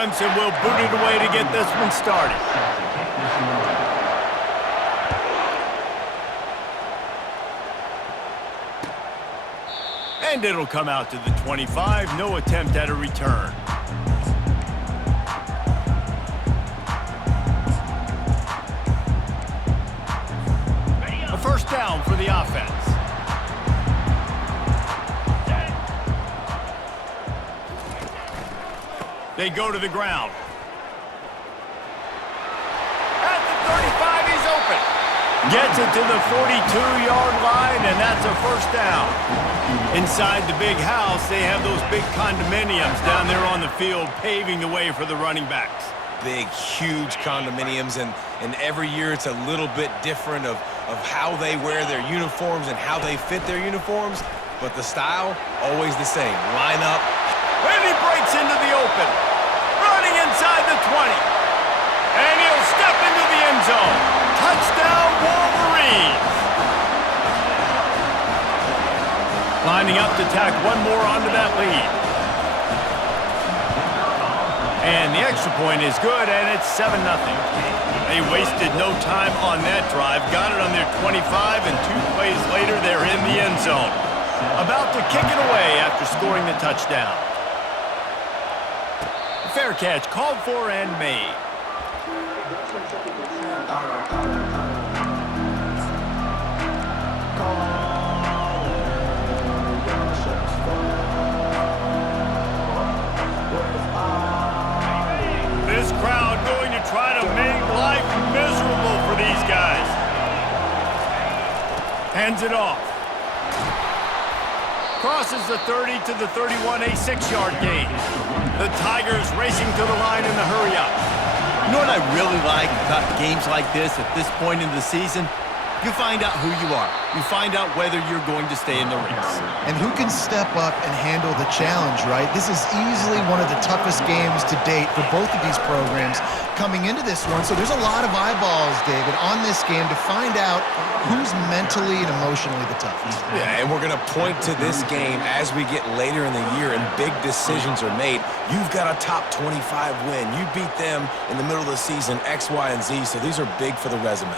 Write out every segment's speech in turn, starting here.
Clemson will boot it away to get this one started. And it'll come out to the 25. No attempt at a return. A first down for the offense. They go to the ground. At the 35, he's open. Gets it to the 42-yard line, and that's a first down. Inside the big house, they have those big condominiums down there on the field, paving the way for the running backs. Big, huge condominiums, and every year it's a little bit different of how they wear their uniforms and how they fit their uniforms, but the style, always the same. Line up. And he breaks into the open. Running inside the 20. And he'll step into the end zone. Touchdown, Wolverines. Lining up to tack one more onto that lead. And the extra point is good, and it's 7-0. They wasted no time on that drive. Got it on their 25, and 2 plays later, they're in the end zone. About to kick it away after scoring the touchdown. Fair catch called for and made. This crowd going to try to make life miserable for these guys. Hands it off. Crosses the 30 to the 31, a 6-yard gain. The Tigers racing to the line in the hurry-up. You know what I really like about games like this at this point in the season? You find out who you are. You find out whether you're going to stay in the race. And who can step up and handle the challenge, right? This is easily one of the toughest games to date for both of these programs coming into this one. So there's a lot of eyeballs, David, on this game to find out who's mentally and emotionally the toughest. Yeah, and we're going to point to this game as we get later in the year and big decisions are made. You've got a top 25 win. You beat them in the middle of the season, X, Y, and Z, so these are big for the resume.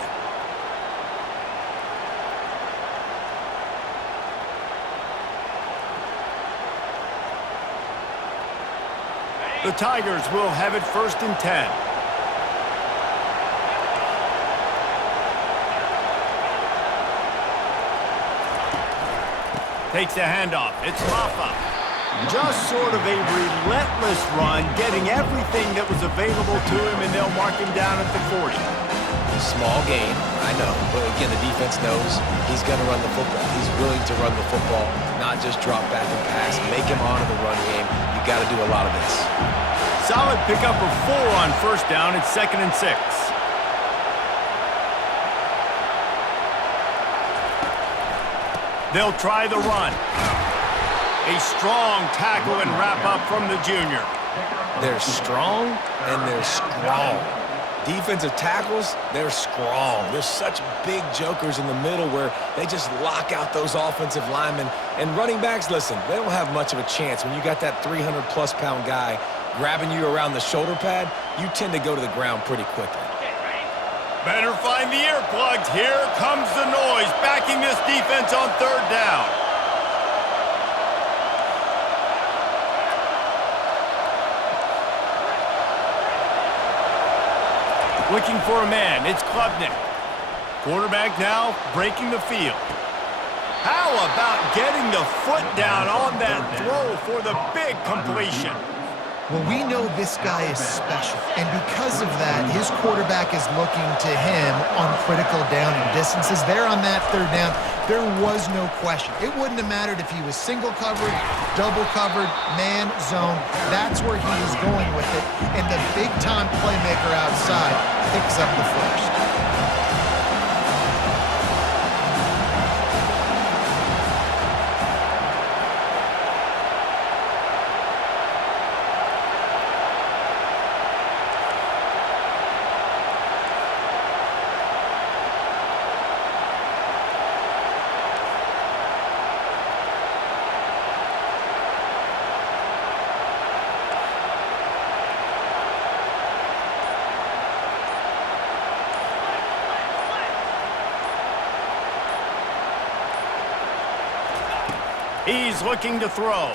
The Tigers will have it 1st and 10. Takes the handoff. It's Rafa. Just sort of a relentless run, getting everything that was available to him, and they'll mark him down at the 40. Small gain, I know, but again, the defense knows he's going to run the football. He's willing to run the football, not just drop back and pass, make him honor the run game. You got to do a lot of this. Solid pickup of 4 on 1st down. It's 2nd and 6. They'll try the run. A strong tackle and wrap up from the junior. They're strong and they're strong. Defensive tackles, they're strong. There's such big jokers in the middle where they just lock out those offensive linemen. And running backs, listen, they don't have much of a chance. When you got that 300-plus pound guy grabbing you around the shoulder pad, you tend to go to the ground pretty quickly. Better find the earplugs. Here comes the noise, backing this defense on 3rd down. Looking for a man, it's Klubnik. Quarterback now breaking the field. How about getting the foot down on that throw for the big completion? Well, we know this guy is special, and because of that, his quarterback is looking to him on critical down and distances. There on that 3rd down, there was no question. It wouldn't have mattered if he was single covered, double covered, man, zone. That's where he was going with it, and the big-time playmaker outside picks up the first. He's looking to throw.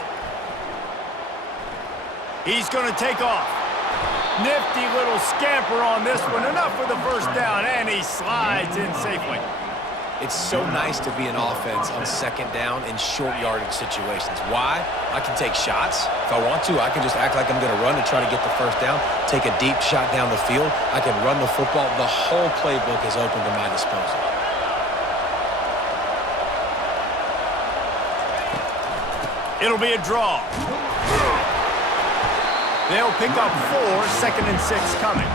He's going to take off. Nifty little scamper on this one. Enough for the first down, and he slides in safely. It's so nice to be an offense on second down in short yardage situations. Why? I can take shots. If I want to, I can just act like I'm going to run to try to get the first down, take a deep shot down the field. I can run the football. The whole playbook is open to my disposal. It'll be a draw. They'll pick up 4, 2nd and 6 coming.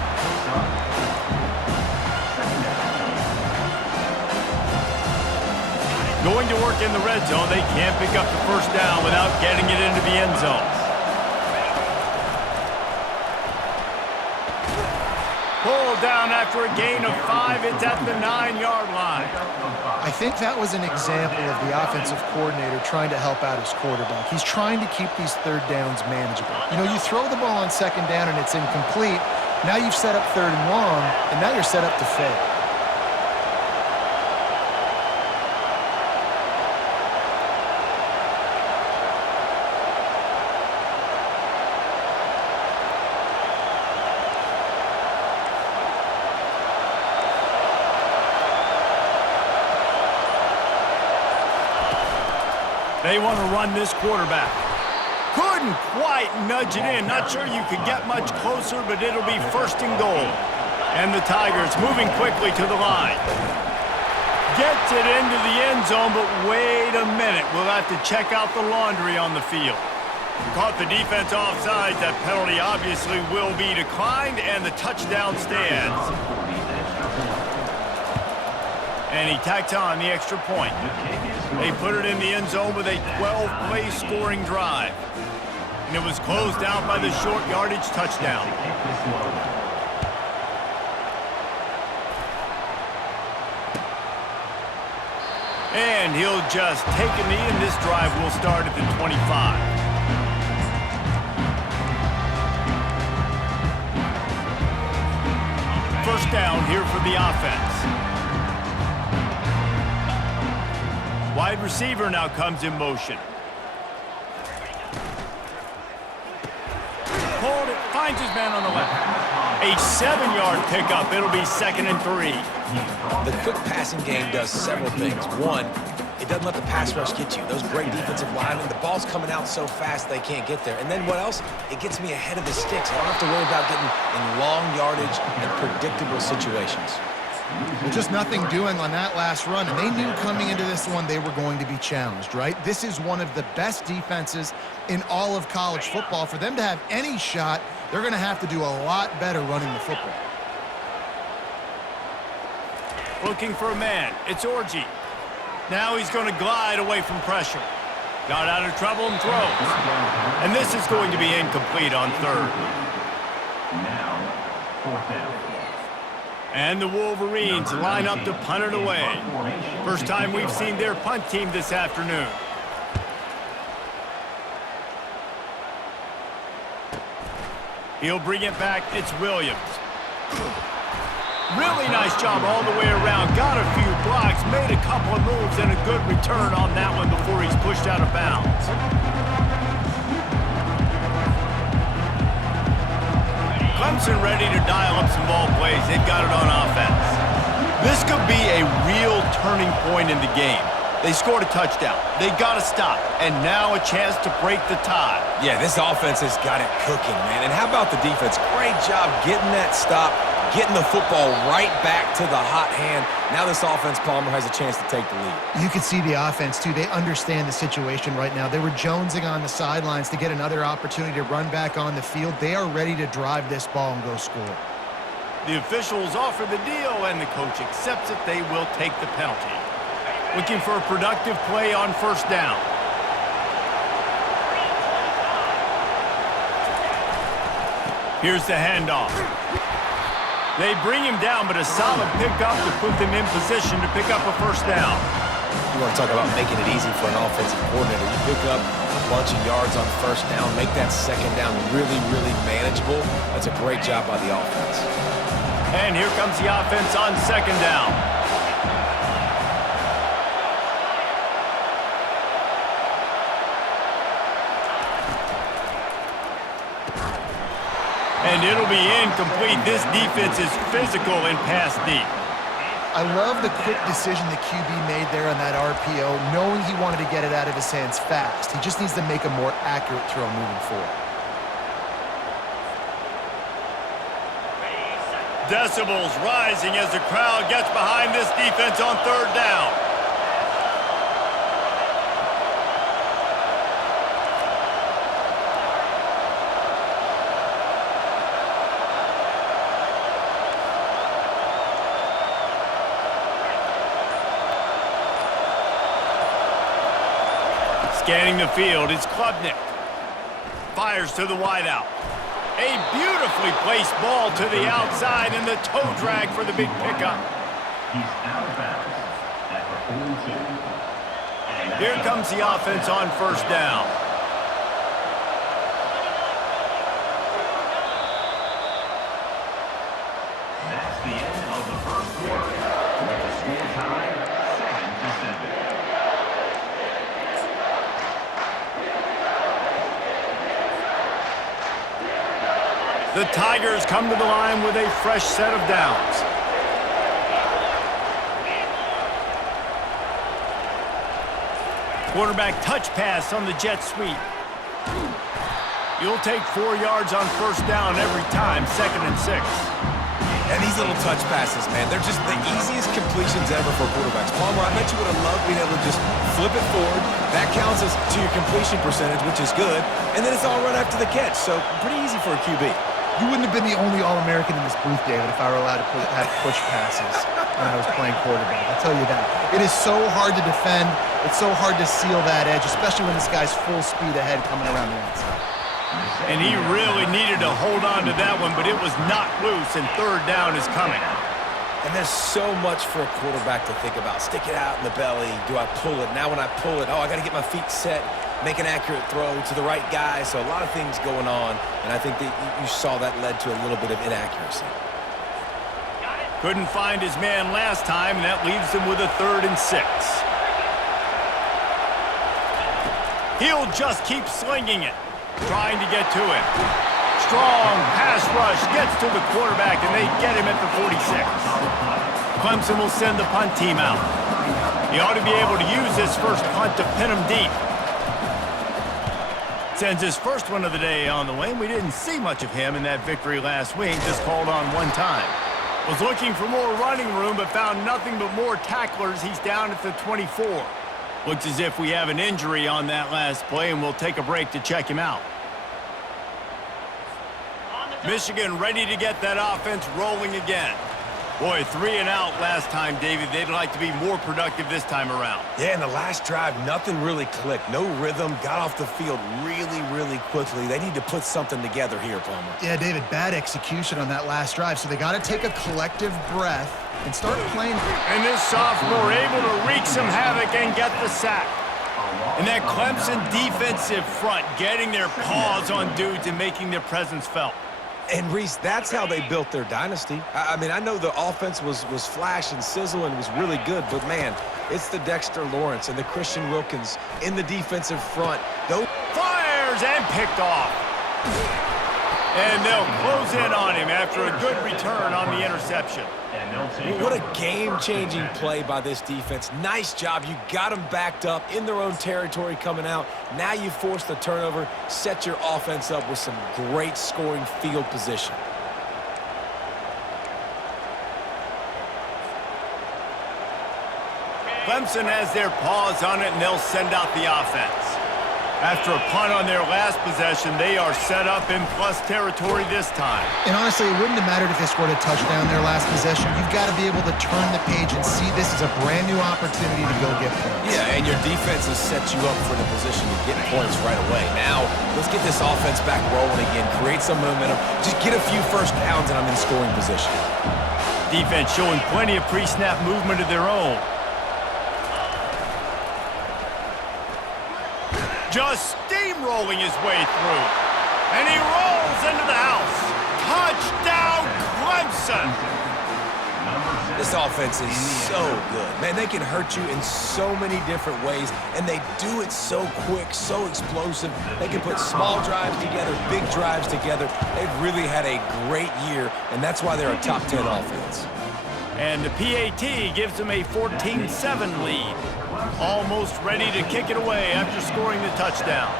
Going to work in the red zone. They can't pick up the first down without getting it into the end zone. Pulled down after a gain of 5. It's at the 9-yard line. I think that was an example of the offensive coordinator trying to help out his quarterback. He's trying to keep these third downs manageable. You know, you throw the ball on second down and it's incomplete. Now you've set up 3rd and long, and now you're set up to fail. They want to run this quarterback. Couldn't quite nudge it in. Not sure you could get much closer, but it'll be 1st and goal. And the Tigers moving quickly to the line. Gets it into the end zone, but wait a minute. We'll have to check out the laundry on the field. Caught the defense offside. That penalty obviously will be declined, and the touchdown stands. And he tacked on the extra point. They put it in the end zone with a 12-play scoring drive. And it was closed out by the short yardage touchdown. And he'll just take a knee, and this drive will start at the 25. First down here for the offense. Wide receiver now comes in motion. Pulled it, finds his man on the left. A 7-yard pickup. It'll be 2nd and 3. The quick passing game does several things. One, it doesn't let the pass rush get you. Those great defensive linemen, the ball's coming out so fast they can't get there. And then what else? It gets me ahead of the sticks. I don't have to worry about getting in long yardage and predictable situations. Well, just nothing doing on that last run, and they knew coming into this one they were going to be challenged, right? This is one of the best defenses in all of college football. For them to have any shot, they're going to have to do a lot better running the football. Looking for a man. It's Orji. Now he's going to glide away from pressure. Got out of trouble and throws. And this is going to be incomplete on 3rd. Now, 4th down. And the Wolverines line up to punt it away. First time we've seen their punt team this afternoon. He'll bring it back. It's Williams. Really nice job all the way around. Got a few blocks, made a couple of moves, and a good return on that one before he's pushed out of bounds. Clemson ready to dial up some ball plays. They've got it on offense. This could be a real turning point in the game. They scored a touchdown. They got to stop. And now a chance to break the tie. Yeah, this offense has got it cooking, man. And how about the defense? Great job getting that stop, getting the football right back to the hot hand. Now this offense, Palmer, has a chance to take the lead. You can see the offense, too. They understand the situation right now. They were jonesing on the sidelines to get another opportunity to run back on the field. They are ready to drive this ball and go score. The officials offer the deal, and the coach accepts it. They will take the penalty. Looking for a productive play on 1st down. Here's the handoff. They bring him down, but a solid pickup to put them in position to pick up a 1st down. You want to talk about making it easy for an offensive coordinator. You pick up a bunch of yards on 1st down, make that 2nd down really, really manageable. That's a great job by the offense. And here comes the offense on 2nd down. And it'll be incomplete. This defense is physical and pass deep. I love the quick decision the QB made there on that RPO, knowing he wanted to get it out of his hands fast. He just needs to make a more accurate throw moving forward. Decibels rising as the crowd gets behind this defense on third down. Scanning the field, it's Klubnik. Fires to the wideout. A beautifully placed ball to the outside and the toe drag for the big pickup. He's out of bounds at the 42. Here comes the offense on first down. That's the end of the first quarter. With the score tied 7-7. The Tigers come to the line with a fresh set of downs. Quarterback touch pass on the jet sweep. You'll take 4 yards on first down every time, 2nd and 6. And these little touch passes, man, they're just the easiest completions ever for quarterbacks. Palmer, I bet you would have loved being able to just flip it forward. That counts as to your completion percentage, which is good. And then it's all run after the catch, so pretty easy for a QB. You wouldn't have been the only All-American in this booth, David, if I were allowed to have push passes when I was playing quarterback. I'll tell you that. It is so hard to defend. It's so hard to seal that edge, especially when this guy's full speed ahead coming around the outside. And he really needed to hold on to that one, but it was knocked loose, and third down is coming. And there's so much for a quarterback to think about. Stick it out in the belly. Do I pull it? Now when I pull it, I got to get my feet set, make an accurate throw to the right guy. So a lot of things going on, and I think that you saw that led to a little bit of inaccuracy. Couldn't find his man last time, and that leaves him with a 3rd and 6. He'll just keep slinging it, trying to get to it. Strong pass rush gets to the quarterback, and they get him at the 46. Clemson will send the punt team out. He ought to be able to use this first punt to pin him deep. Sends his first one of the day on the way. We didn't see much of him in that victory last week, just called on one time. Was looking for more running room, but found nothing but more tacklers. He's down at the 24. Looks as if we have an injury on that last play, and we'll take a break to check him out. Michigan ready to get that offense rolling again. Boy, 3 and out last time, David. They'd like to be more productive this time around. Yeah, in the last drive, nothing really clicked. No rhythm, got off the field really quickly. They need to put something together here, Palmer. Yeah, David, bad execution on that last drive, so they got to take a collective breath and start playing. And this sophomore able to wreak some havoc and get the sack. And that Clemson defensive front getting their paws on dudes and making their presence felt. And, Reese, that's how they built their dynasty. I mean, I know the offense was flash and sizzle and was really good, but, man, it's the Dexter Lawrence and the Christian Wilkins in the defensive front. Those fires and picked off. And they'll close in on him after a good return on the interception. What a game-changing play by this defense. Nice job. You got them backed up in their own territory coming out. Now you force the turnover, set your offense up with some great scoring field position. Clemson has their paws on it, and they'll send out the offense. After a punt on their last possession, they are set up in plus territory this time. And honestly, it wouldn't have mattered if they scored a touchdown their last possession. You've got to be able to turn the page and see this as a brand new opportunity to go get points. Yeah, and your defense has set you up for the position to get points right away. Now, let's get this offense back rolling again, create some momentum, just get a few first downs, and I'm in scoring position. Defense showing plenty of pre-snap movement of their own. Just steamrolling his way through. And he rolls into the house. Touchdown, Clemson! This offense is so good. Man, they can hurt you in so many different ways, and they do it so quick, so explosive. They can put small drives together, big drives together. They've really had a great year, and that's why they're a top 10 offense. And the PAT gives them a 14-7 lead. Almost ready to kick it away after scoring the touchdown.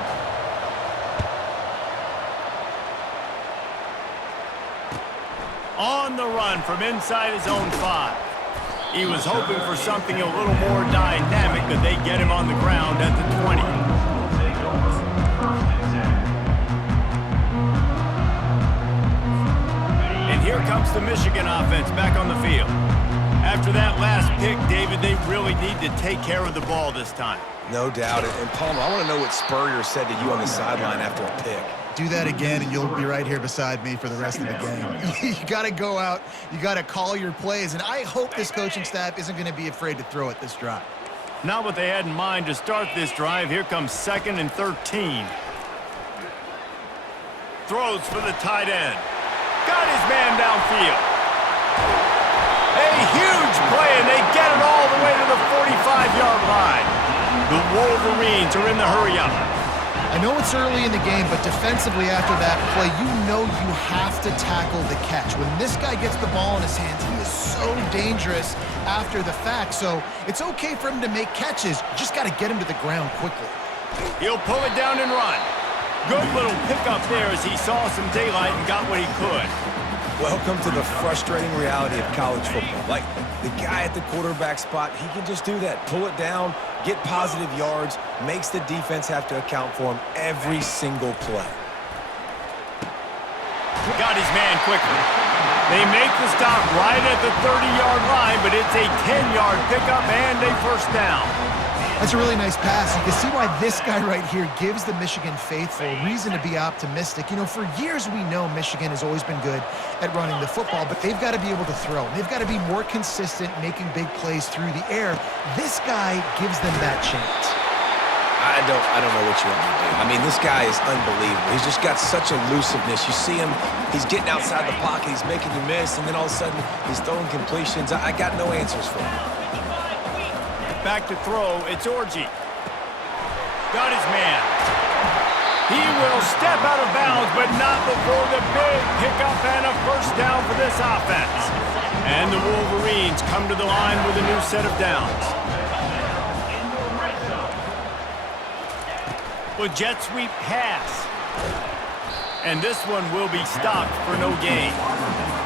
On the run from inside his own 5. He was hoping for something a little more dynamic, but they get him on the ground at the 20. And here comes the Michigan offense back on the field. After that last pick, David, they really need to take care of the ball this time. No doubt. And Palmer, I want to know what Spurrier said to you on the sideline after a pick. Do that again, and you'll be right here beside me for the rest of the game. You got to go out. You got to call your plays, and I hope this coaching staff isn't going to be afraid to throw it this drive. Not what they had in mind to start this drive. Here comes 2nd and 13. Throws for the tight end. Got his man downfield. A huge play, and they get it all the way to the 45-yard line. The Wolverines are in the hurry-up. I know it's early in the game, but defensively after that play, you know you have to tackle the catch. When this guy gets the ball in his hands, he is so dangerous after the fact. So it's okay for him to make catches. You just got to get him to the ground quickly. He'll pull it down and run. Good little pickup there as he saw some daylight and got what he could. Welcome to the frustrating reality of college football. Like, the guy at the quarterback spot, he can just do that. Pull it down, get positive yards, makes the defense have to account for him every single play. Got his man quickly. They make the stop right at the 30-yard line, but it's a 10-yard pickup and a first down. That's a really nice pass. You can see why this guy right here gives the Michigan faithful reason to be optimistic. You know, for years we know Michigan has always been good at running the football, but they've got to be able to throw. They've got to be more consistent making big plays through the air. This guy gives them that chance. I don't know what you want me to do. I mean, this guy is unbelievable. He's just got such elusiveness. You see him, he's getting outside the pocket, he's making you miss, and then all of a sudden he's throwing completions. I got no answers for him. Back to throw, it's Orji. Got his man. He will step out of bounds, but not before the big pickup and a first down for this offense. And the Wolverines come to the line with a new set of downs. With jet sweep pass. And this one will be stopped for no gain.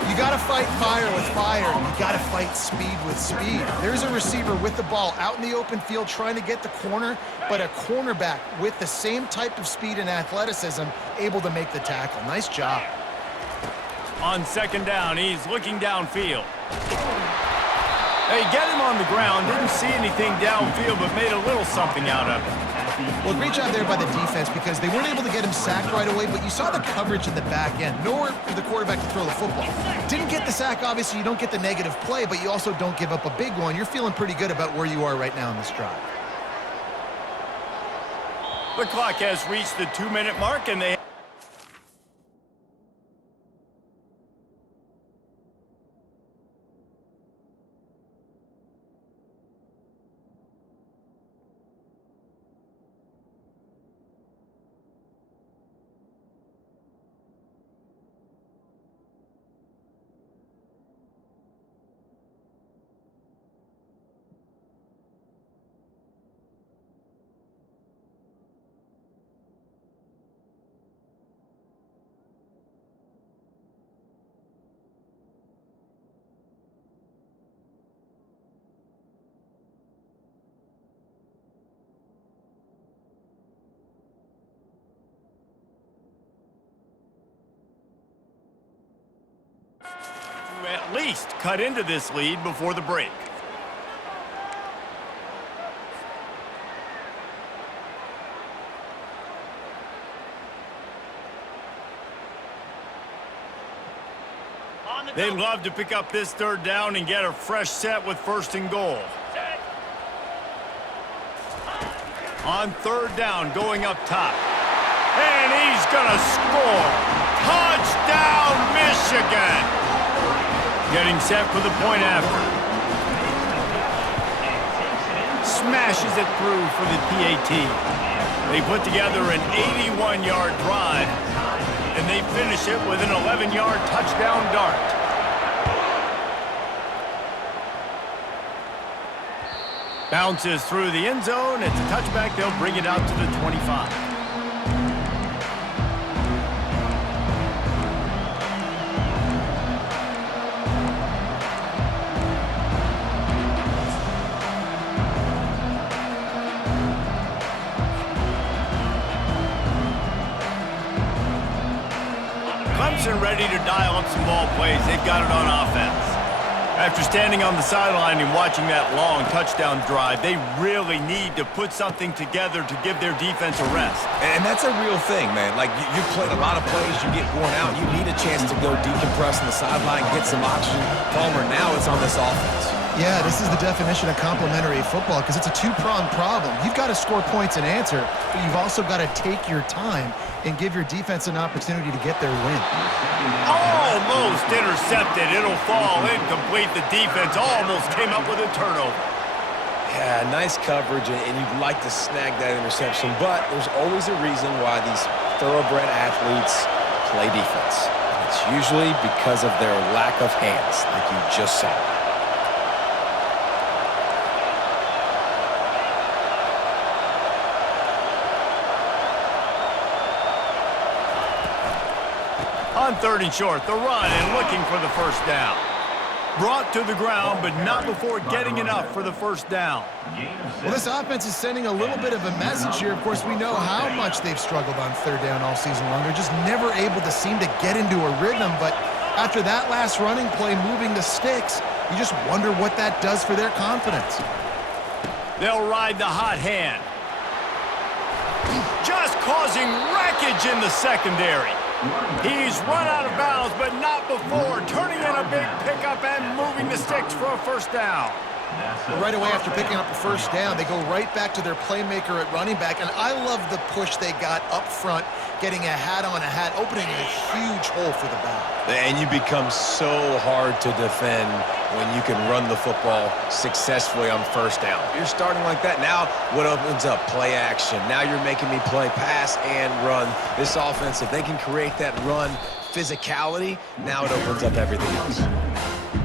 You got to fight fire with fire. You got to fight speed with speed. There's a receiver with the ball out in the open field trying to get the corner, but a cornerback with the same type of speed and athleticism able to make the tackle. Nice job. On 2nd down, he's looking downfield. They get him on the ground, didn't see anything downfield, but made a little something out of it. Well, great job there by the defense because they weren't able to get him sacked right away, but you saw the coverage in the back end. Nowhere for the quarterback to throw the football. Didn't get the sack, obviously. You don't get the negative play, but you also don't give up a big one. You're feeling pretty good about where you are right now in this drive. The clock has reached the 2-minute mark, and they... at least cut into this lead before the break. They'd love to pick up this 3rd down and get a fresh set with 1st and goal. On 3rd down, going up top. And he's gonna score. Touchdown, Michigan! Getting set for the point after. smashes it through for the PAT. They put together an 81-yard drive, and they finish it with an 11-yard touchdown dart. Bounces through the end zone. It's a touchback. They'll bring it out to the 25. Clemson ready to dial up some ball plays. They've got it on offense. After standing on the sideline and watching that long touchdown drive, they really need to put something together to give their defense a rest. And that's a real thing, man. Like, you played a lot of plays, you get worn out, you need a chance to go decompress on the sideline, get some oxygen. Palmer, now it's on this offense. Yeah, this is the definition of complementary football because it's a two-pronged problem. You've got to score points and answer, but you've also got to take your time and give your defense an opportunity to get their win. Almost intercepted. It'll fall incomplete. The defense almost came up with a turnover. Yeah, nice coverage, and you'd like to snag that interception, but there's always a reason why these thoroughbred athletes play defense. And it's usually because of their lack of hands, like you just saw. On 3rd and short, the run and looking for the first down. Brought to the ground, but not before getting enough for the first down. Well, this offense is sending a little bit of a message here. Of course, we know how much they've struggled on 3rd down all season long. They're just never able to seem to get into a rhythm, but after that last running play moving the sticks, you just wonder what that does for their confidence. They'll ride the hot hand. Just causing wreckage in the secondary. He's run out of bounds, but not before turning in a big pickup and moving the sticks for a first down. But right away after picking up the first down, they go right back to their playmaker at running back, and I love the push they got up front, getting a hat on a hat, opening a huge hole for the back. And you become so hard to defend when you can run the football successfully on first down. You're starting like that. Now what opens up? Play action. Now you're making me play pass and run. This offense, if they can create that run physicality, now it opens up everything else.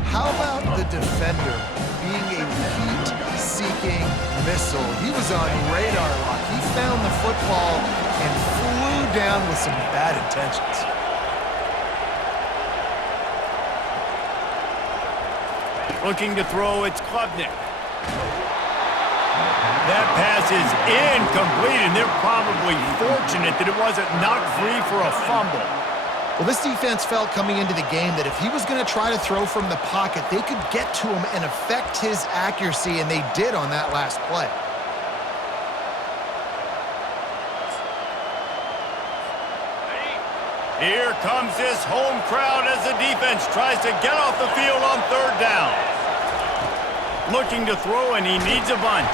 How about the defender being a heat-seeking missile? He was on radar lock. He found the football and flew down with some bad intentions. Looking to throw, it's Klubnik. That pass is incomplete, and they're probably fortunate that it wasn't knocked free for a fumble. Well, this defense felt coming into the game that if he was going to try to throw from the pocket, they could get to him and affect his accuracy, and they did on that last play. Here comes this home crowd as the defense tries to get off the field on 3rd down. Looking to throw, and he needs a bunch.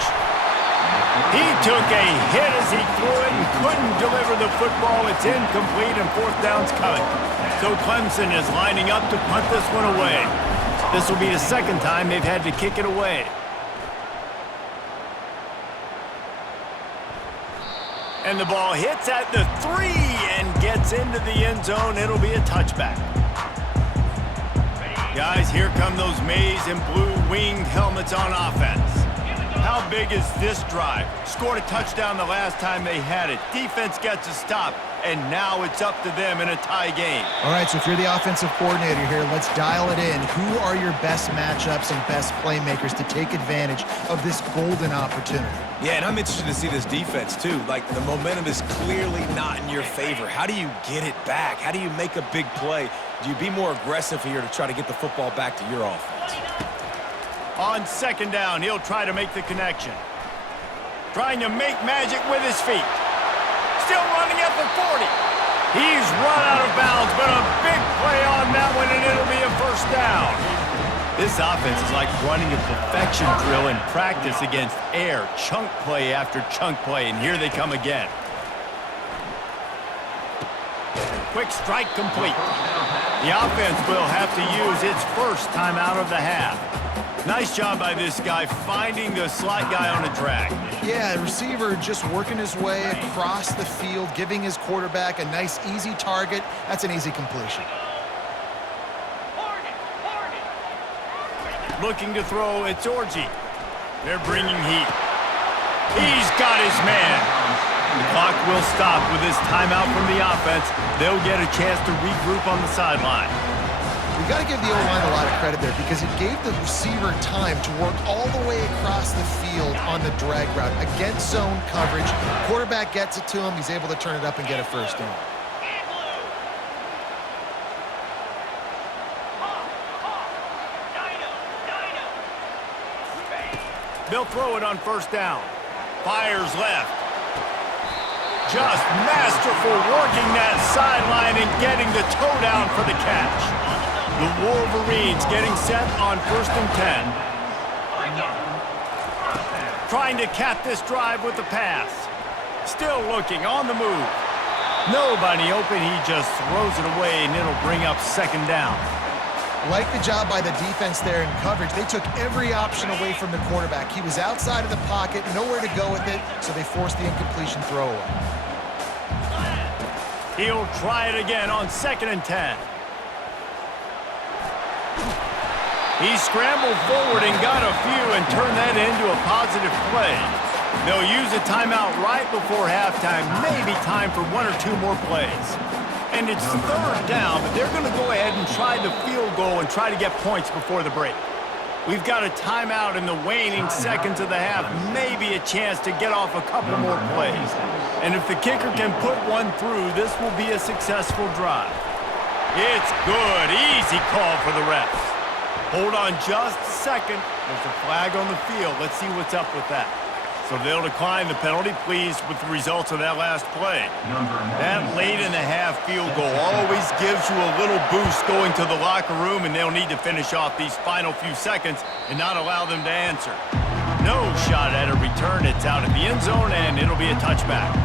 He took a hit as he threw it and couldn't deliver the football. It's incomplete, and 4th down's coming. So Clemson is lining up to punt this one away. This will be the second time they've had to kick it away. And the ball hits at the 3 and gets into the end zone. It'll be a touchback. Guys, here come those maize and blue winged helmets on offense. How big is this drive? Scored a touchdown the last time they had it. Defense gets a stop, and now it's up to them in a tie game. All right, so if you're the offensive coordinator here, let's dial it in. Who are your best matchups and best playmakers to take advantage of this golden opportunity? Yeah, and I'm interested to see this defense, too. Like, the momentum is clearly not in your favor. How do you get it back? How do you make a big play? Do you be more aggressive here to try to get the football back to your offense? On 2nd down, he'll try to make the connection. Trying to make magic with his feet. Still running at the 40. He's run out of bounds, but a big play on that one, and it'll be a first down. This offense is like running a perfection drill in practice against air. Chunk play after chunk play, and here they come again. Quick strike complete. The offense will have to use its first timeout of the half. Nice job by this guy finding the slot guy on a drag. Yeah, receiver just working his way across the field, giving his quarterback a nice, easy target. That's an easy completion. Looking to throw, it's Orji. They're bringing heat. He's got his man. The clock will stop with this timeout from the offense. They'll get a chance to regroup on the sideline. You got to give the O-line a lot of credit there because it gave the receiver time to work all the way across the field on the drag route against zone coverage. Quarterback gets it to him. He's able to turn it up and get a first down. They'll throw it on first down. Fires left. Just masterful working that sideline and getting the toe down for the catch. The Wolverines getting set on 1st and 10. Trying to cap this drive with the pass. Still looking on the move. Nobody open. He just throws it away, and it'll bring up 2nd down. Like the job by the defense there in coverage. They took every option away from the quarterback. He was outside of the pocket, nowhere to go with it, so they forced the incompletion throwaway. He'll try it again on 2nd and 10. He scrambled forward and got a few and turned that into a positive play. They'll use a timeout right before halftime, maybe time for 1 or 2 more plays. And it's 3rd down, but they're going to go ahead and try the field goal and try to get points before the break. We've got a timeout in the waning seconds of the half, maybe a chance to get off a couple more plays. And if the kicker can put one through, this will be a successful drive. It's good. Easy call for the refs. Hold on just a second. There's a flag on the field. Let's see what's up with that. So they'll decline the penalty, pleased with the results of that last play. That late in the half field goal always gives you a little boost going to the locker room, and they'll need to finish off these final few seconds and not allow them to answer. No shot at a return. It's out of the end zone, and it'll be a touchback.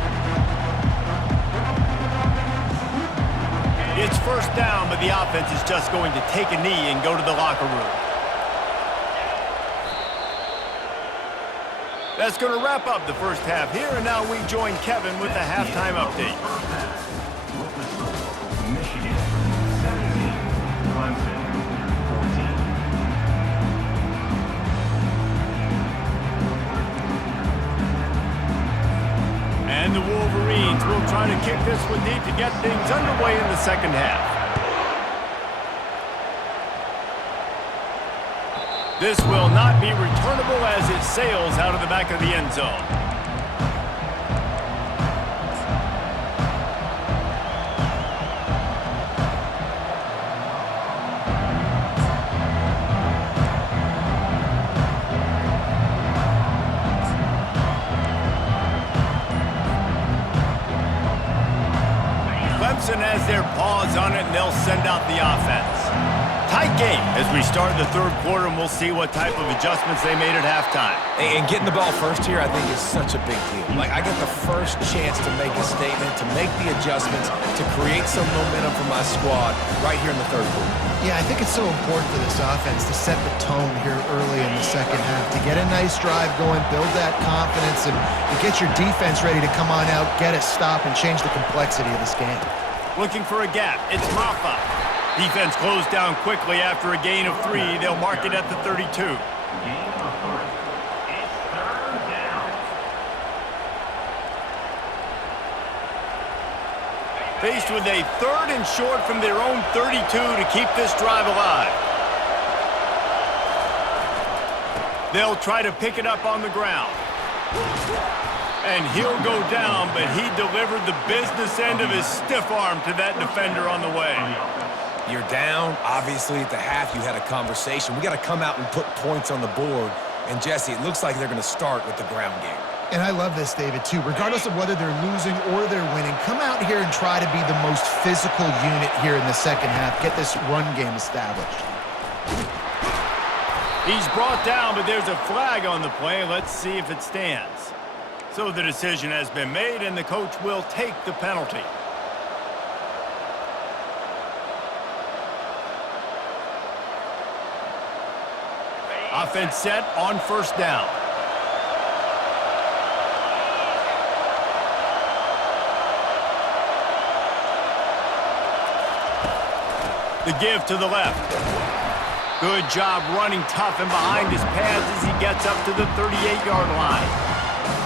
It's 1st down, but the offense is just going to take a knee and go to the locker room. That's going to wrap up the first half here, and now we join Kevin with the halftime update. Michigan 17, Clemson 14. And the Wolverines will try to kick this one deep to get things underway in the 2nd half. This will not be returnable as it sails out of the back of the end zone. Clemson has their paws on it, and they'll send out the offense. Tight game as we start the 3rd quarter, and we'll see what type of adjustments they made at halftime. And getting the ball first here, I think, is such a big deal. Like, I get the first chance to make a statement, to make the adjustments, to create some momentum for my squad right here in the 3rd quarter. Yeah, I think it's so important for this offense to set the tone here early in the 2nd half, to get a nice drive going, build that confidence, and get your defense ready to come on out, get a stop, and change the complexity of this game. Looking for a gap. It's Maffa. Defense closed down quickly after a gain of 3. They'll mark it at the 32. Gain of 3. It's 3rd down. Faced with a 3rd and short from their own 32 to keep this drive alive. They'll try to pick it up on the ground. And he'll go down, but he delivered the business end of his stiff arm to that defender on the way. You're down. Obviously, at the half, you had a conversation. We got to come out and put points on the board. And, Jesse, it looks like they're going to start with the ground game. And I love this, David, too. Regardless of whether they're losing or they're winning, come out here and try to be the most physical unit here in the 2nd half. Get this run game established. He's brought down, but there's a flag on the play. Let's see if it stands. So the decision has been made, and the coach will take the penalty. Offense set on first down. The give to the left. Good job running tough and behind his pads as he gets up to the 38-yard line.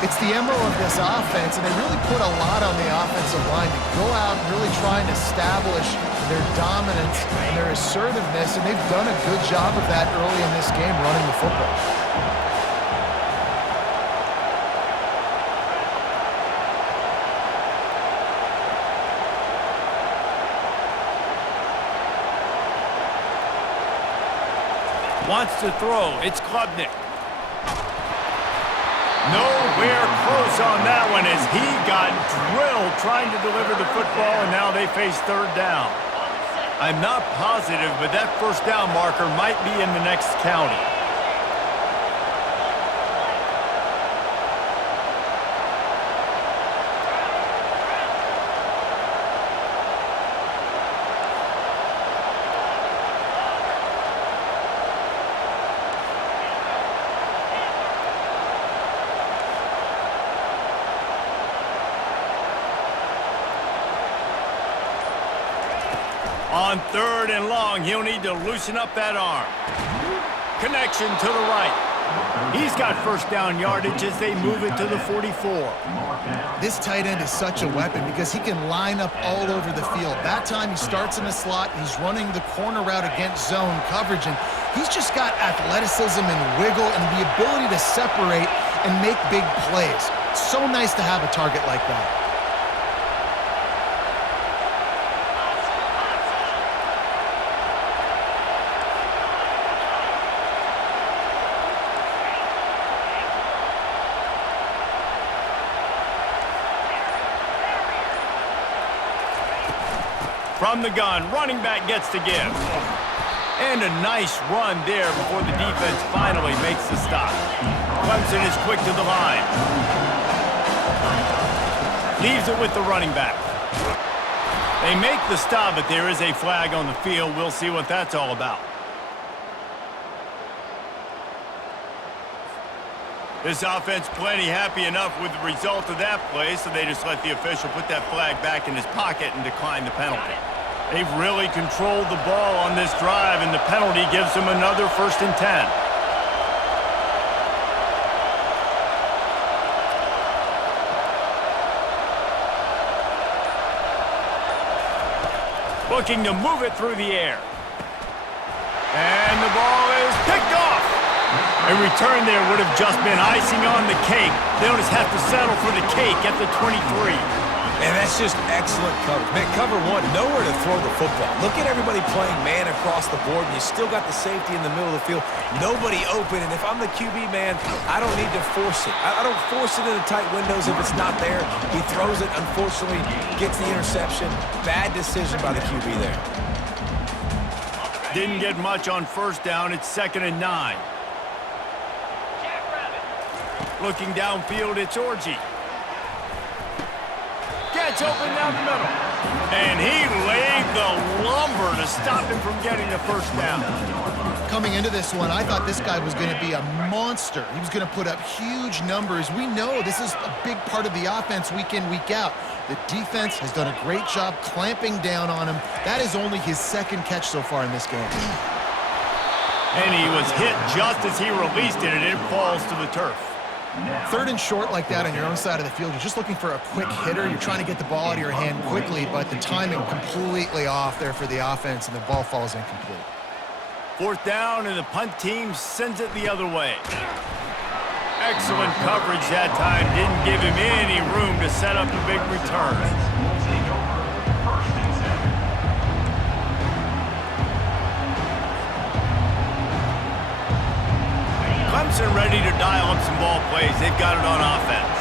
It's the MO of this offense, and they really put a lot on the offensive line to go out and really try and establish their dominance and their assertiveness, and they've done a good job of that early in this game running the football. Wants to throw. It's Klubnik. Nowhere close on that one as he got drilled trying to deliver the football, and now they face third down. I'm not positive, but that first down marker might be in the next county. On third and long, he'll need to loosen up that arm. Connection to the right. He's got first down yardage as they move it to the 44. This tight end is such a weapon because he can line up all over the field. That time he starts in the slot, he's running the corner route against zone coverage, and he's just got athleticism and wiggle and the ability to separate and make big plays. So nice to have a target like that. From the gun, running back gets to give. And a nice run there before the defense finally makes the stop. Clemson is quick to the line. Leaves it with the running back. They make the stop, but there is a flag on the field. We'll see what that's all about. This offense plenty happy enough with the result of that play, so they just let the official put that flag back in his pocket and decline the penalty. They've really controlled the ball on this drive, and the penalty gives them another 1st and 10. Looking to move it through the air. And the ball is picked off. A return there would have just been icing on the cake. They'll just have to settle for the cake at the 23. And that's just excellent coverage. Man, cover one, nowhere to throw the football. Look at everybody playing man across the board, and you still got the safety in the middle of the field. Nobody open, and if I'm the QB, man, I don't need to force it. I don't force it into tight windows if it's not there. He throws it, unfortunately, gets the interception. Bad decision by the QB there. Didn't get much on first down. It's 2nd and 9. Looking downfield, it's Orji. Gets open down the middle. And he laid the lumber to stop him from getting the first down. Coming into this one, I thought this guy was going to be a monster. He was going to put up huge numbers. We know this is a big part of the offense week in, week out. The defense has done a great job clamping down on him. That is only his 2nd catch so far in this game. And he was hit just as he released it, and it falls to the turf. 3rd and short like that on your own side of the field, you're just looking for a quick hitter. You're trying to get the ball out of your hand quickly, but the timing completely off there for the offense, and the ball falls incomplete. 4th down, and the punt team sends it the other way. Excellent coverage that time. Didn't give him any room to set up a big return. Clemson ready to dial up some ball plays. They've got it on offense.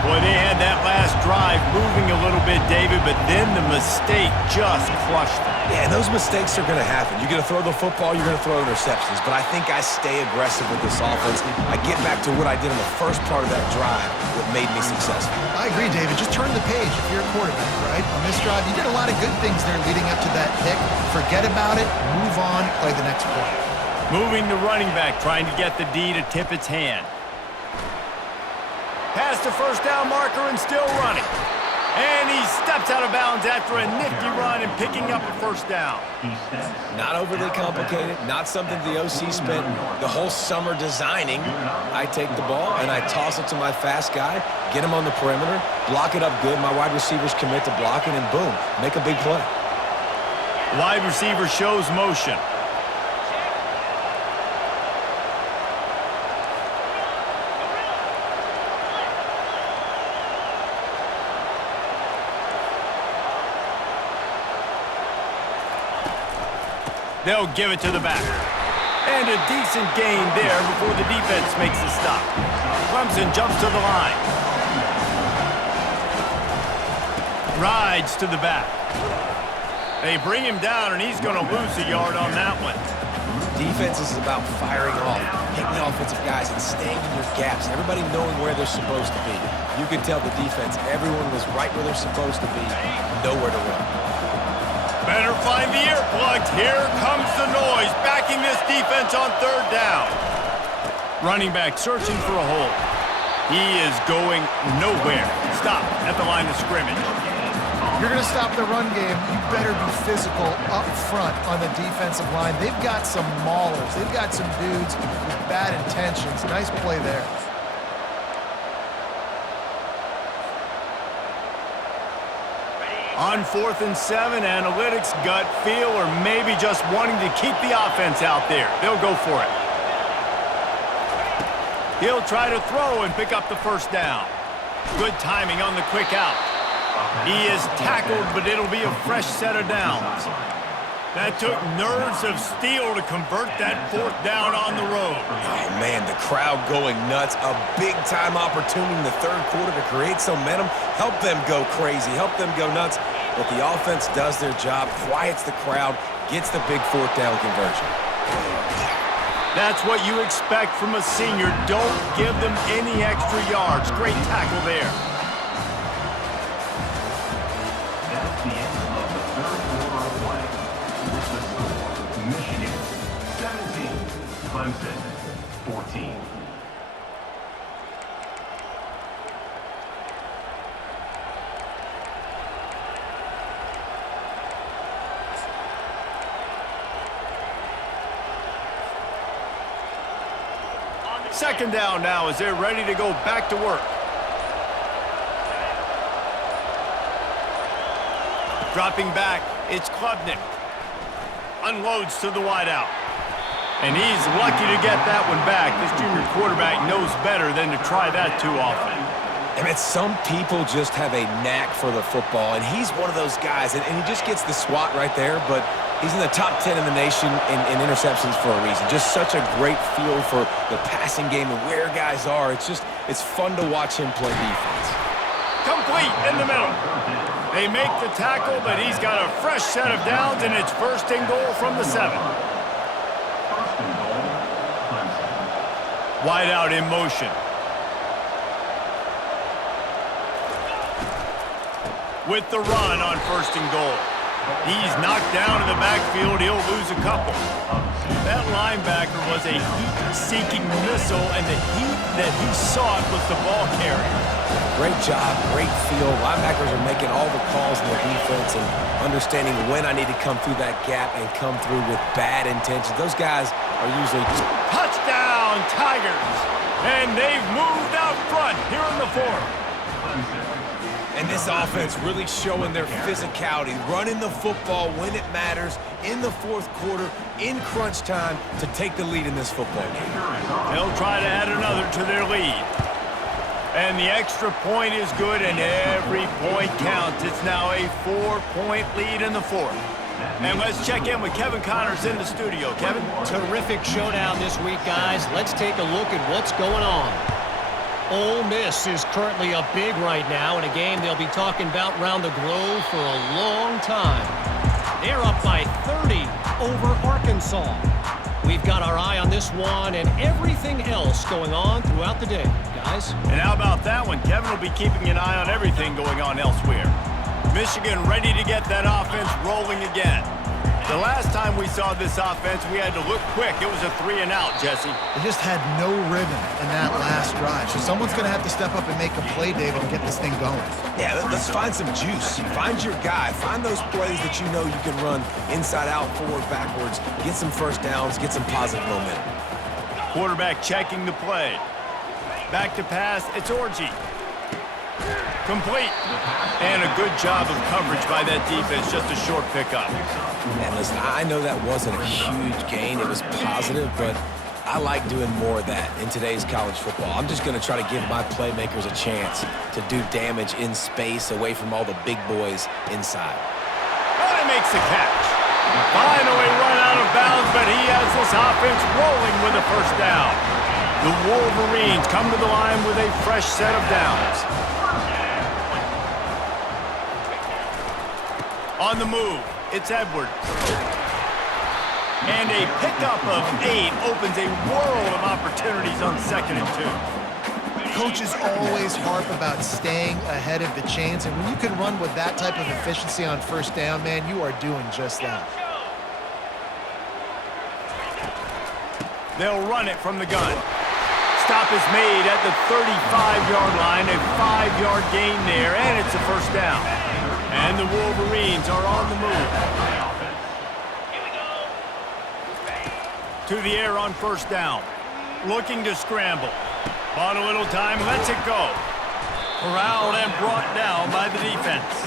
Boy, they had that last drive moving a little bit, David, but then the mistake just crushed them. Yeah, and those mistakes are going to happen. You're going to throw the football, you're going to throw interceptions, but I think I stay aggressive with this offense. I get back to what I did in the first part of that drive that made me successful. I agree, David. Just turn the page if you're a quarterback, right? On this drive, you did a lot of good things there leading up to that pick. Forget about it, move on, play the next play. Moving the running back, trying to get the D to tip its hand. Past the first down marker and still running. And he steps out of bounds after a nifty run and picking up a first down. Not overly complicated, not something the OC spent the whole summer designing. I take the ball and I toss it to my fast guy, get him on the perimeter, block it up good. My wide receivers commit to blocking, and boom, make a big play. Wide receiver shows motion. They'll give it to the back. And a decent gain there before the defense makes the stop. Clemson jumps to the line. Rides to the back. They bring him down, and he's going to lose a yard on that one. Defense is about firing off, hitting the offensive guys, and staying in your gaps. Everybody knowing where they're supposed to be. You can tell the defense, everyone was right where they're supposed to be, nowhere to run. Better find the earplugs. Here comes the noise, backing this defense on third down. Running back searching for a hole. He is going nowhere. Stop at the line of scrimmage. If you're going to stop the run game, you better be physical up front on the defensive line. They've got some maulers. They've got some dudes with bad intentions. Nice play there. On 4th and 7, analytics, gut feel, or maybe just wanting to keep the offense out there. They'll go for it. He'll try to throw and pick up the first down. Good timing on the quick out. He is tackled, but it'll be a fresh set of downs. That took nerves of steel to convert that 4th down on the road. Oh, man, the crowd going nuts. A big-time opportunity in the third quarter to create some momentum. Help them go crazy. Help them go nuts. But the offense does their job, quiets the crowd, gets the big 4th down conversion. That's what you expect from a senior. Don't give them any extra yards. Great tackle there. That's the end of the third quarter of play. With the score, Michigan 17, Clemson 14. Second down now as they're ready to go back to work. Dropping back, it's Klubnik. Unloads to the wideout. And he's lucky to get that one back. This junior quarterback knows better than to try that too often. I mean, some people just have a knack for the football, and he's one of those guys, and he just gets the swat right there, but he's in the top 10 in the nation in interceptions for a reason. Just such a great feel for the passing game and where guys are. It's fun to watch him play defense. Complete in the middle. They make the tackle, but he's got a fresh set of downs, and it's 1st and goal from the 7. First and goal, Clemson. Wide out in motion. With the run on 1st and goal. He's knocked down in the backfield. He'll lose a couple. That linebacker was a heat-seeking missile, and the heat that he sought was the ball carrier. Great job, great feel. Linebackers are making all the calls in the defense and understanding when I need to come through that gap and come through with bad intentions. Those guys are usually... Touchdown, Tigers! And they've moved out front here in the 4th. And this offense really showing their physicality, running the football when it matters, in the 4th quarter, in crunch time, to take the lead in this football game. They'll try to add another to their lead. And the extra point is good, and every point counts. It's now a 4-point lead in the 4th. And let's check in with Kevin Connors in the studio. Kevin? Terrific showdown this week, guys. Let's take a look at what's going on. Ole Miss is currently up big right now in a game they'll be talking about around the globe for a long time. They're up by 30 over Arkansas. We've got our eye on this one and everything else going on throughout the day, guys. And how about that one? Kevin will be keeping an eye on everything going on elsewhere. Michigan ready to get that offense rolling again. The last time we saw this offense, we had to look quick. It was a 3-and-out, Jesse. They just had no rhythm in that last drive. So someone's going to have to step up and make a play, David, and get this thing going. Yeah, let's find some juice. Find your guy. Find those plays that you know you can run inside out, forward, backwards. Get some first downs. Get some positive momentum. Quarterback checking the play. Back to pass. It's Orji. Complete. And a good job of coverage by that defense. Just a short pickup. And listen, I know that wasn't a huge gain. It was positive, but I like doing more of that in today's college football. I'm just going to try to give my playmakers a chance to do damage in space away from all the big boys inside. And he makes the catch. Finally run out of bounds, but he has this offense rolling with a first down. The Wolverines come to the line with a fresh set of downs. On the move, it's Edwards. And a pickup of 8 opens a world of opportunities on 2nd and 2. Coaches always harp about staying ahead of the chains, and when you can run with that type of efficiency on first down, man, you are doing just that. They'll run it from the gun. Stop is made at the 35-yard line, a 5-yard gain there, and it's a first down. And the Wolverines are on the move. To the air on first down. Looking to scramble. Bought a little time, lets it go. Corralled and brought down by the defense.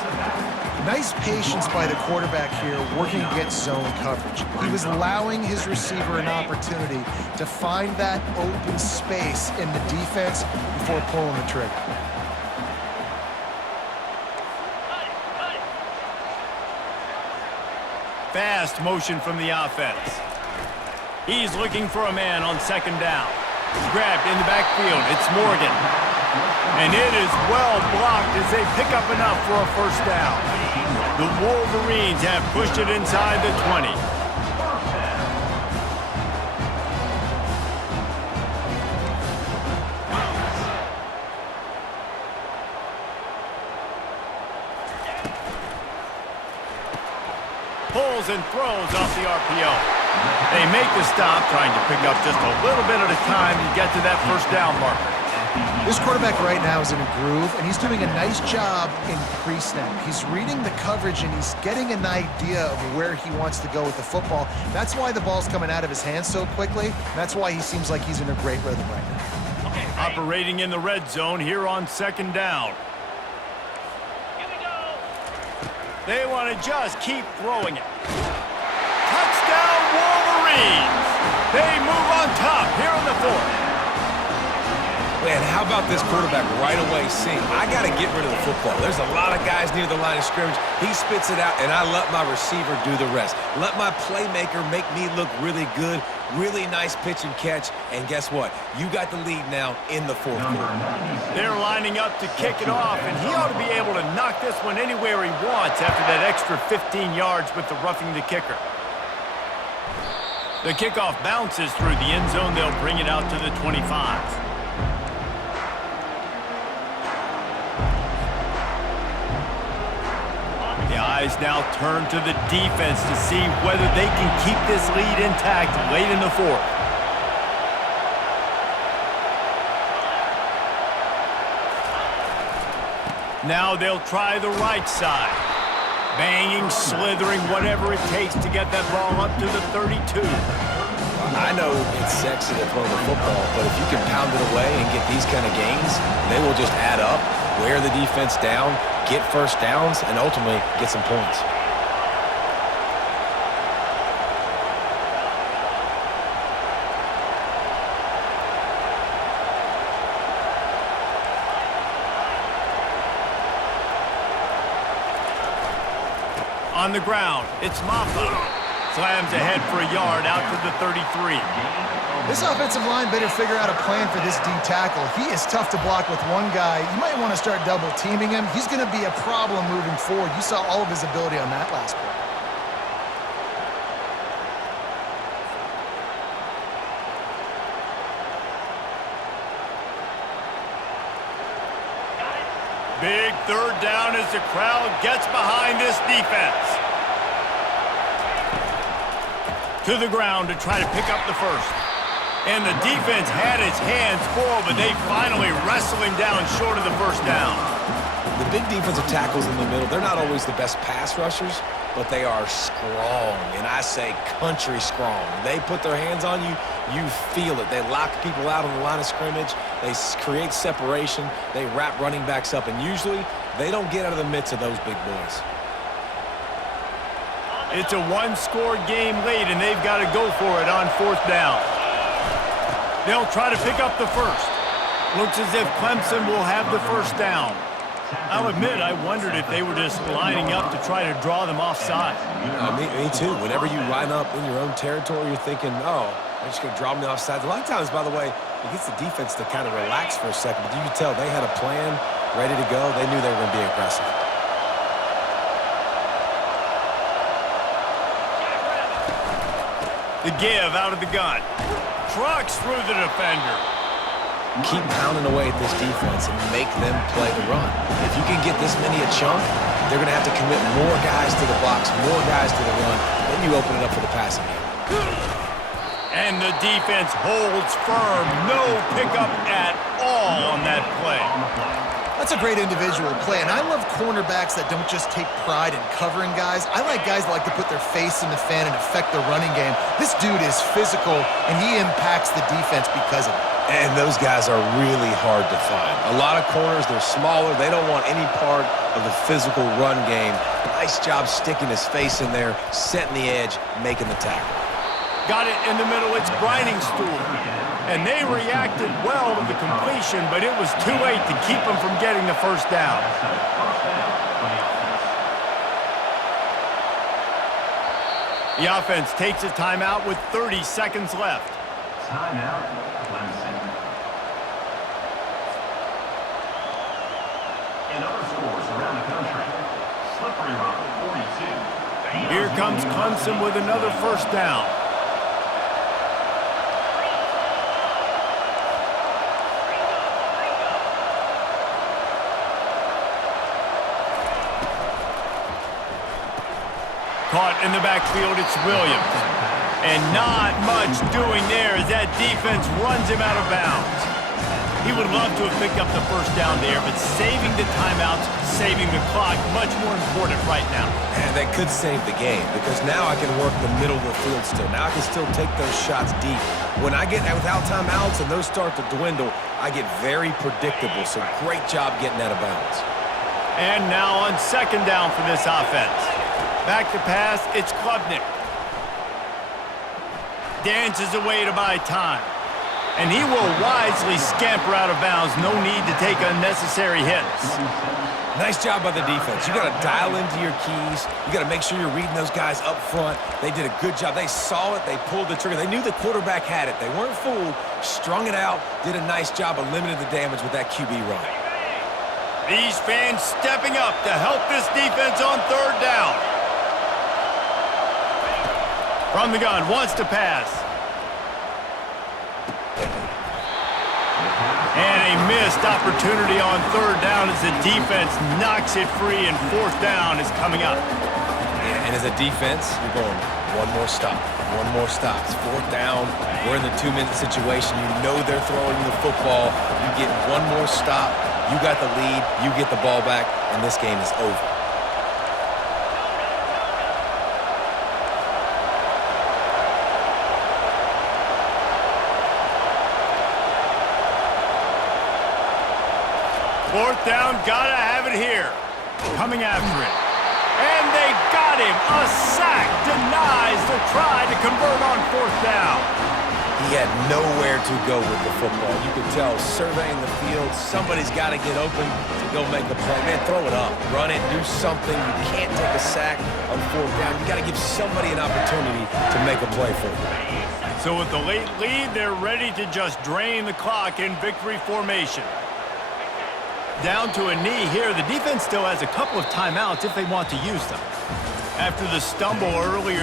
Nice patience by the quarterback here, working against zone coverage. He was allowing his receiver an opportunity to find that open space in the defense before pulling the trigger. Fast motion from the offense. He's looking for a man on 2nd down. Grabbed in the backfield. It's Morgan. And it is well blocked as they pick up enough for a first down. The Wolverines have pushed it inside the 20. Pulls and throws off the RPO. They make the stop, trying to pick up just a little bit at a time to get to that first down marker. This quarterback right now is in a groove, and he's doing a nice job in pre-snap. He's reading the coverage, and he's getting an idea of where he wants to go with the football. That's why the ball's coming out of his hands so quickly. That's why he seems like he's in a great rhythm right now. Operating in the red zone here on 2nd down. They want to just keep throwing it. Touchdown, Wolverines! They move on top here in the 4th. Man, how about this quarterback right away seeing, I got to get rid of the football. There's a lot of guys near the line of scrimmage. He spits it out, and I let my receiver do the rest. Let my playmaker make me look really good, really nice pitch and catch, and guess what? You got the lead now in the 4th quarter. They're lining up to kick it off, and he ought to be able to knock this one anywhere he wants after that extra 15 yards with the roughing the kicker. The kickoff bounces through the end zone. They'll bring it out to the 25. The eyes now turn to the defense to see whether they can keep this lead intact late in the 4th. Now they'll try the right side. Banging, slithering, whatever it takes to get that ball up to the 32. I know it's sexy to throw the football, but if you can pound it away and get these kind of gains, they will just add up, wear the defense down, get first downs, and ultimately get some points. On the ground, it's Maffa. Slams ahead for a yard out to the 33. This offensive line better figure out a plan for this D tackle. He is tough to block with one guy. You might want to start double teaming him. He's going to be a problem moving forward. You saw all of his ability on that last play. Big 3rd down as the crowd gets behind this defense. to the ground to try to pick up the first. And the defense had its hands full, but they finally wrestle him down short of the first down. The big defensive tackles in the middle, they're not always the best pass rushers, but they are strong, and I say country strong. They put their hands on you, you feel it. They lock people out on the line of scrimmage. They create separation. They wrap running backs up, and usually they don't get out of the midst of those big boys. It's a one-score game late, and they've got to go for it on fourth down. They'll try to pick up the first. Looks as if Clemson will have the first down. I'll admit, I wondered if they were just lining up to try to draw them offside. Me too. Whenever you line up in your own territory, you're thinking, oh, they're just going to draw me offside. A lot of times, by the way, it gets the defense to kind of relax for a second. But you can tell they had a plan ready to go. They knew they were going to be aggressive. The give out of the gun. Trucks through the defender. Keep pounding away at this defense and make them play the run. If you can get this many a chunk, they're going to have to commit more guys to the box, more guys to the run. Then you open it up for the passing game. And the defense holds firm. No pickup at all on that play. That's a great individual play, and I love cornerbacks that don't just take pride in covering guys. I like guys that like to put their face in the fan and affect the running game. This dude is physical, and he impacts the defense because of it. And those guys are really hard to find. A lot of corners, they're smaller. They don't want any part of the physical run game. Nice job sticking his face in there, setting the edge, making the tackle. Got it in the middle. It's Brining Stool. And they reacted well to the completion, but it was too late to keep them from getting the first down. The offense takes a timeout with 30 seconds left. Timeout, Clemson. In other scores around the country, Slippery Rock 42. Here comes Clemson with another first down. Caught in the backfield, it's Williams. And not much doing there as that defense runs him out of bounds. He would love to have picked up the first down there, but saving the timeouts, saving the clock, much more important right now. And that could save the game because now I can work the middle of the field still. Now I can still take those shots deep. When I get without timeouts and those start to dwindle, I get very predictable. So great job getting out of bounds. And now on second down for this offense. Back to pass, it's Klubnik. Dances away to buy time. And he will wisely scamper out of bounds. No need to take unnecessary hits. Nice job by the defense. You got to dial into your keys. You got to make sure you're reading those guys up front. They did a good job. They saw it. They pulled the trigger. They knew the quarterback had it. They weren't fooled. Strung it out. Did a nice job of limiting the damage with that QB run. These fans stepping up to help this defense on third down. From the gun, wants to pass. And a missed opportunity on third down as the defense knocks it free, and fourth down is coming up. Yeah, and as a defense, you're going one more stop. One more stop. It's fourth down. We're in the 2-minute situation. You know they're throwing the football. You get one more stop. You got the lead. You get the ball back, and this game is over. Fourth down, gotta have it here. Coming after it. And they got him. A sack denies the try to convert on fourth down. He had nowhere to go with the football. You could tell, surveying the field, somebody's got to get open to go make a play. Man, throw it up. Run it. Do something. You can't take a sack on fourth down. You got to give somebody an opportunity to make a play for you. So with the late lead, they're ready to just drain the clock in victory formation. Down to a knee here. The defense still has a couple of timeouts if they want to use them. After the stumble earlier